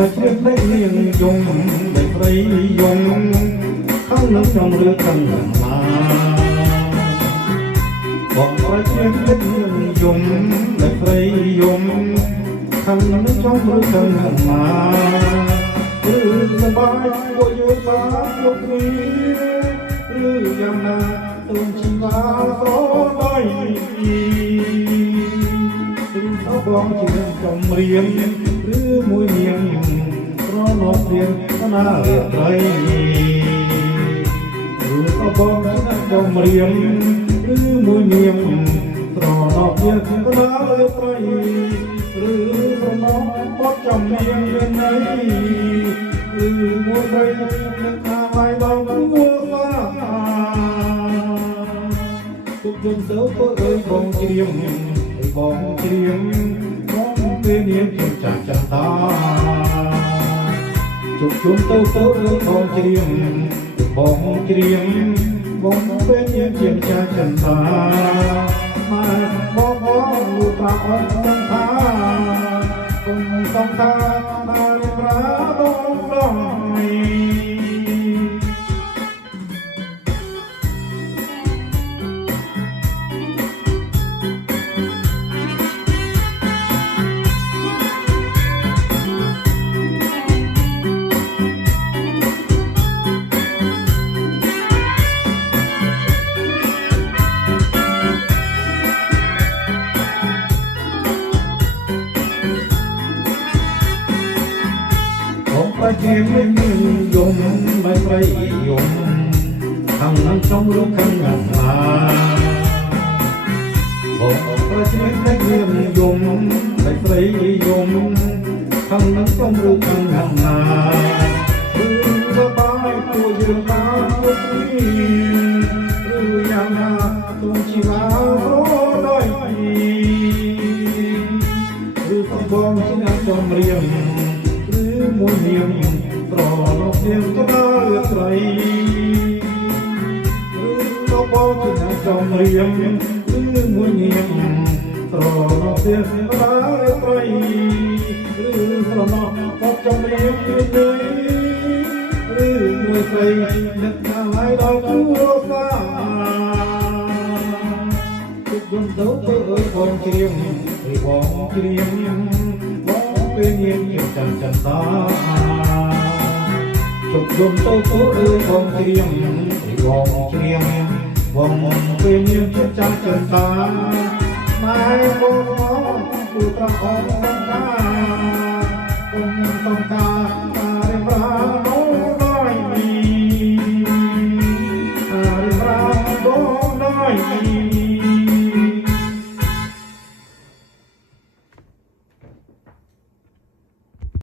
ប្រជិតលេខនាងយំលេខព្រៃយំខាងនឹងtrongរឿងខាងណាបងប្រជិតលេខនាងយំលេខព្រៃយំខាងនឹងtrongរឿងខាងណាឬសបាយពួកយើងបានយកគ្នាឬយ៉ាងណាទុំជីវ៉ាប្រដៃឬអបបងជាចំរៀងឬមួយនាងប្រណប់រៀនណារៀបត្រីឬអបបងជាចំរៀងឬមួយនាងប្រណប់រៀនណារៀបត្រីឬប្រណប់បត់ចំរៀងមានន័យឬមួយត្រីនឹងថាឲ្យបងគួរទុកយំទៅពួកអើយបងច្រៀងបងច្រៀងបងពេលនាងខ្ញុំចាស់ចន្ទាជុំជុំទៅអើយបងច្រៀងបងច្រៀងបងពេលនាងខ្ញុំចាស់ចន្ទាមកបងលូកប្រាអត់ដឹងថាគុំសំថាបានប្រាបងបងប្រជិតលេខនាងយំលេខព្រៃយំខាងនឹងtrongរឿងខាងណាបងប្រជិតលេខនាងយំលេខព្រៃយំខាងនឹងtrongរឿងខាងណាឬសបាយពួកយើងបានយកគ្នាឬយ៉ាងណាទុំជីវ៉ាប្រដៃឬសំបងជាចំរៀងមួយនាងប្រណប់នាងក៏ដើរត្រីឬក៏បងជាចំរៀងឬមួយនាងប្រណប់នាងក៏ដើរត្រីឬប្រណប់ក៏ចំរៀងមានន័យឬមួយត្រីនឹកថាឲ្យដល់គូរសាទុកយំទៅអើយបងច្រៀងបងច្រៀងពេលនាងខ្ញុំចាំចន្ទាជុំជុំទៅអើយបងច្រៀងបងច្រៀងបងពេលនាងខ្ញុំចាំចន្ទា